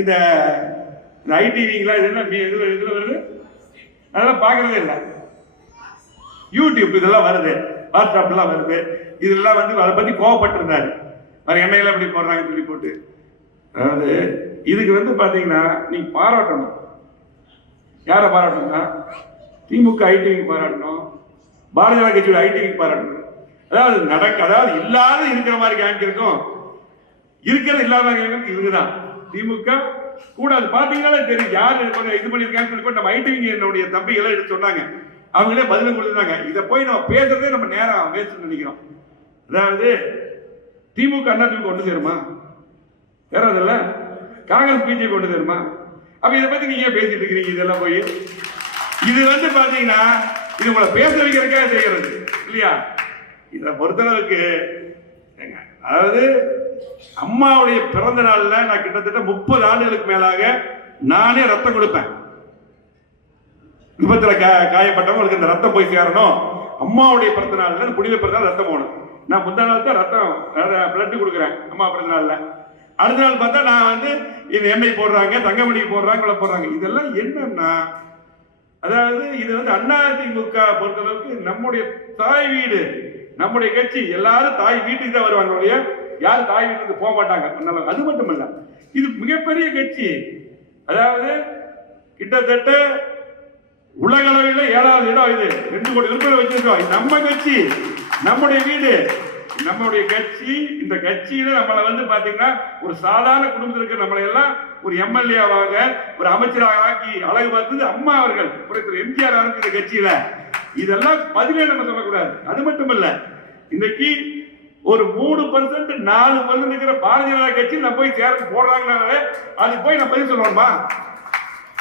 இந்த ஐடிவிங்களா இதெல்லாம் இதுல வருது, அதெல்லாம் பார்க்கறதே இல்லை. யூடியூப் இதெல்லாம் வருது, வாட்ஸ்அப்லாம் வருது, இதெல்லாம் வந்து அதை பத்தி கோவப்பட்டிருந்தாரு. வேற எண்ணெயில எப்படி போடுறாங்கன்னு சொல்லி போட்டு. அதாவது இதுக்கு வந்து பாத்தீங்கன்னா நீங்க பாராட்டணும். யாரை பாராட்டணும்னா திமுக ஐடிவிக்கு பாராட்டணும், பாரதிய ஜனதா கட்சியோட ஐடிவிக்கு பாராட்டணும். அதாவது இல்லாத இருக்கிற மாதிரி காமிக்கிறதுக்கும் இருக்கிறது இல்லாத இவங்கதான் திமுக கூட. அது பாத்தீங்கன்னா தெரியும் யாரு இது பண்ணிருக்காங்கன்னு சொல்லி நம்ம ஐடிவிங்க என்னுடைய தம்பிகளை எடுத்து சொன்னாங்க. அவங்களே பதிலும் கொடுத்தாங்க. இதை போய் நம்ம பேசுறதே நம்ம நேரம் வேஸ்ட் நினைக்கிறோம். அதாவது திமுக அண்ணா திமுக கொண்டு சேருமா? வேறதில்ல. காங்கிரஸ் பிஜேபி கொண்டு சேருமா? அப்ப இதை பத்தி நீங்க பேசிட்டு இருக்கிறீங்க. இதெல்லாம் போய் இது வந்து பாத்தீங்கன்னா இது உங்களை பேச வைக்கிறதுக்காக செய்யறது இல்லையா? இதை பொறுத்தளவுக்கு அதாவது அம்மாவுடைய பிறந்த நாள்ல நான் கிட்டத்தட்ட 30 ஆண்டுகளுக்கு மேலாக நானே ரத்தம் கொடுப்பேன். விபத்துல காயப்பட்டவங்களுக்கு இந்த ரத்தம் போய் சேரணும். அம்மாவுடைய பிறந்த நாள்ல புனித பிறந்த நாள் ரத்தம் போகணும். நான் முந்தா நாள் தான் ரத்தம் பிளட் கொடுக்குறேன் அம்மா பிறந்த நாள்ல. அடுத்த நாள் பார்த்தா நான் வந்து இது எண்ணெய் போடுறாங்க, தங்கமணி போடுறாங்க, போடுறாங்க. இதெல்லாம் என்னன்னா அதாவது இது வந்து அதிமுக பொறுத்தளவுக்கு நம்முடைய தாய் வீடு, நம்முடைய கட்சி. எல்லாரும் தாய் வீட்டுக்கு தான் வருவாங்க, யாரும் தாய் வீட்டுக்கு போக மாட்டாங்க. அது மட்டும் இல்ல, இது மிகப்பெரிய கட்சி. அதாவது கிட்டத்தட்ட உலக அளவில் 7வது இடம். இது 2 கோடி விற்பனை வச்சிருக்கோம். நம்ம கட்சி, நம்முடைய வீடு, நம்முடைய கட்சி. இந்த கட்சியில நம்மளை வந்து பாத்தீங்கன்னா ஒரு சாதாரண குடும்பத்தில் இருக்கிற நம்மளை எல்லாம் ஒரு எம்எல்ஏவாக ஒரு அமைச்சராக ஆக்கி அழகு பார்த்தது அம்மா அவர்கள், எம்ஜிஆர் அவர்கள். இந்த கட்சியில இதெல்லாம் பதிலே நம்ம சொல்லக்கூடாது. அது மட்டும் இல்ல, இன்னைக்கு ஒரு 3% 4% இருக்கிற பாரதிய ஜனதா கட்சி நம்ம போய் சேர்ந்து போடுறாங்கனாலே அது போய் நம்ம பதில் சொல்லணுமா?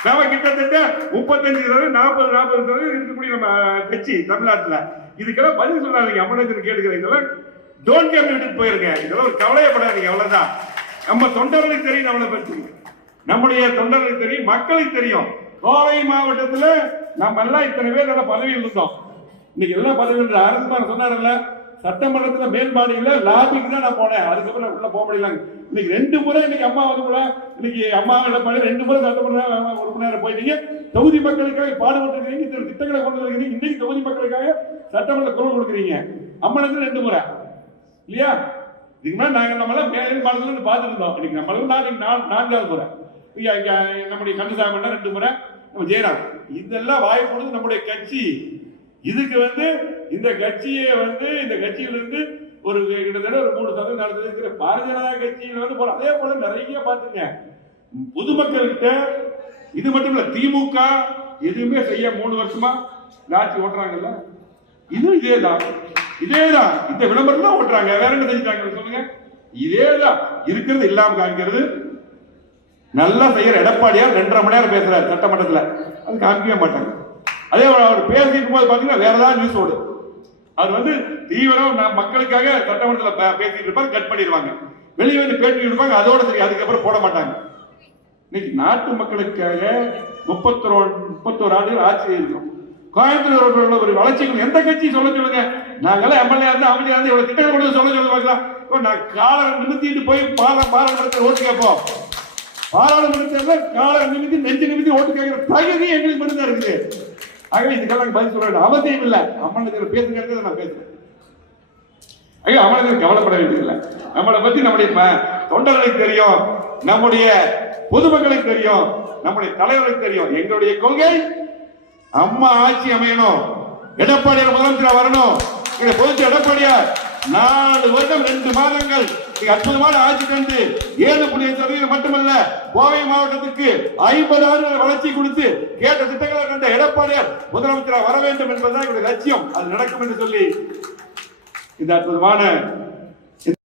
நம்ம கிட்டத்தட்ட 35% 40% இருக்கக்கூடிய நம்ம கட்சி தமிழ்நாட்டில். இதுக்கெல்லாம் பதில் சொல்லாதீங்க. அம்மனத்தில் கேட்டுக்கிறேன். இதெல்லாம் டோன்ட் கேம் விட்டுட்டு போயிருங்க. இதெல்லாம் ஒரு கவலையப்படாதீங்க. அவ்வளவுதான். நம்ம தொண்டர்களுக்கு தெரியும், நம்மளை பற்றி நம்முடைய தொண்டர்களுக்கு தெரியும், மக்களுக்கு தெரியும். கோவை மாவட்டத்தில் நம்ம எல்லாம் இத்தனை பேர் நல்ல பதவியில் இருந்தோம். இன்னைக்கு எல்லாம் பதவி அரசு சொன்னார்ல, சட்டமன்றத்தில் மேல்பாடியில் லாபிக்கு தான் நான் போனேன். அதுக்கப்புறம் உள்ள போக முடியல. இன்னைக்கு 2 முறை இன்னைக்கு அம்மா வந்து இன்னைக்கு அம்மா 2 முறை சட்டமன்ற உறுப்பினராக போயிட்டீங்க. தொகுதி மக்களுக்காக பாடுபட்டு இருக்கீங்க, திட்டங்களை கொண்டு வருகிறீங்க. இன்னைக்கு தொகுதி மக்களுக்காக சட்டமன்ற குரல் கொடுக்குறீங்க. அம்மனுக்கு 2 முறை இல்லையா? இதுக்கு மேலே நாங்கள் நம்மளாம் மேல் மாநிலத்தில் பார்த்துட்டு இருந்தோம். இன்னைக்கு நம்மளுக்கு 4வது முறை. நம்முடைய கந்தசாமி 2 முறை, நம்ம ஜெயராம். இதெல்லாம் வாய்ப்பு நம்முடைய கட்சி. இதுக்கு வந்து இந்த கட்சியை வந்து இந்த கட்சியிலிருந்து ஒரு கிட்டத்தட்ட ஒரு 3% 4% இருக்கிற பாரதிய ஜனதா கட்சியில் வந்து போல. அதே போல நிறைய பார்த்துங்க பொதுமக்கள்கிட்ட. இது மட்டும் இல்ல, திமுக எதுவுமே செய்ய 3 வருஷமா ஆட்சி ஓட்டுறாங்கல்ல, இதுவும் இதேதான். இந்த விளம்பரம் தான் ஓட்டுறாங்க. வேற என்ன செஞ்சாங்க சொல்லுங்க? இதேதான் இருக்கிறது இல்லாம காமிக்கிறது. நல்லா செய்யற எடப்பாடியார் 2.5 மணி நேரம் பேசுறாரு சட்டமன்றத்தில், அது காமிக்கவே மாட்டாங்க. அதே அவர் பேசிட்டு போது பாத்தீங்கன்னா வேற ஏதாவது நியூஸ் ஓடு. அவர் வந்து தீவிரம் மக்களுக்காக சட்டமன்றத்தில் பேசிட்டு இருப்பாரு, கட் பண்ணிடுவாங்க. வெளியே வந்து பேட்டி இருப்பாங்க, அதோட சரி. அதுக்கப்புறம் போட மாட்டாங்க. இன்னைக்கு நாட்டு மக்களுக்காக 31 ஆண்டுகள் ஆட்சி இருக்கும். கோயம்புத்தூர் ஒரு வளர்ச்சிக்கு எந்த கட்சி சொல்ல சொல்லுங்க. நாங்கெல்லாம் எம்எல்ஏ இருந்தா அமைதியா இருந்து இவ்வளவு திட்டங்கள் கூட சொல்ல பார்க்கலாம். நான் காலை நிமித்திட்டு போய் பாராளுமன்றத்தில் ஓட்டு கேட்போம். பாராளுமன்றத்தில் காலை நிமித்தி நெஞ்சு நிமித்தி ஓட்டு கேட்கிற தகுதி எங்களுக்கு மட்டும்தான் இருக்குது. ஆகவே இதுக்கெல்லாம் பதில் சொல்ல வேண்டிய அவசியம் இல்லை. அம்மனத்தில் பேசுகிறது நான் பேசுறேன். ஐயோ, அம்மனத்தில் கவலைப்பட வேண்டியதில்லை. நம்மளை பத்தி நம்முடைய தொண்டர்களுக்கு தெரியும், நம்முடைய பொதுமக்களுக்கு தெரியும், நம்முடைய தலைவர்களுக்கு தெரியும். எங்களுடைய கொள்கை அம்மா ஆட்சி அமையணும், எடப்பாடியார் முதலமைச்சர் வரணும். பொதுச்சு எடப்பாடியார் 4 வருடம் 2 மாதங்கள் அற்புதமான ஆட்சி கண்டு 7.5% மட்டுமல்ல, கோவை மாவட்டத்துக்கு 50 ஆண்டுகள் வளர்ச்சி கொடுத்து கேட்ட திட்டங்களை கண்ட எடப்பாடியார் முதலமைச்சராக வர வேண்டும் என்பதுதான் எங்களுடைய லட்சியம். அது நடக்கும் என்று சொல்லி இந்த அற்புதமான